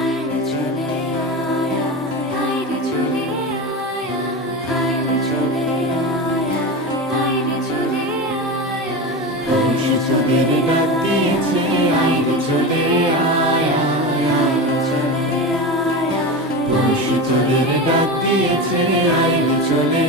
আয়রে চলে আয় আয়, আয়রে চলে আয় আয়, আয়রে চলে আয় আয়, আয়রে চলে আয় আয়। পরশু তোদের ডাক দিয়েছে, আয়রে চলে আয় আয়, আয়রে চলে আয় আয়। পরশু তোদের ডাক দিয়েছে, আয়রে চলে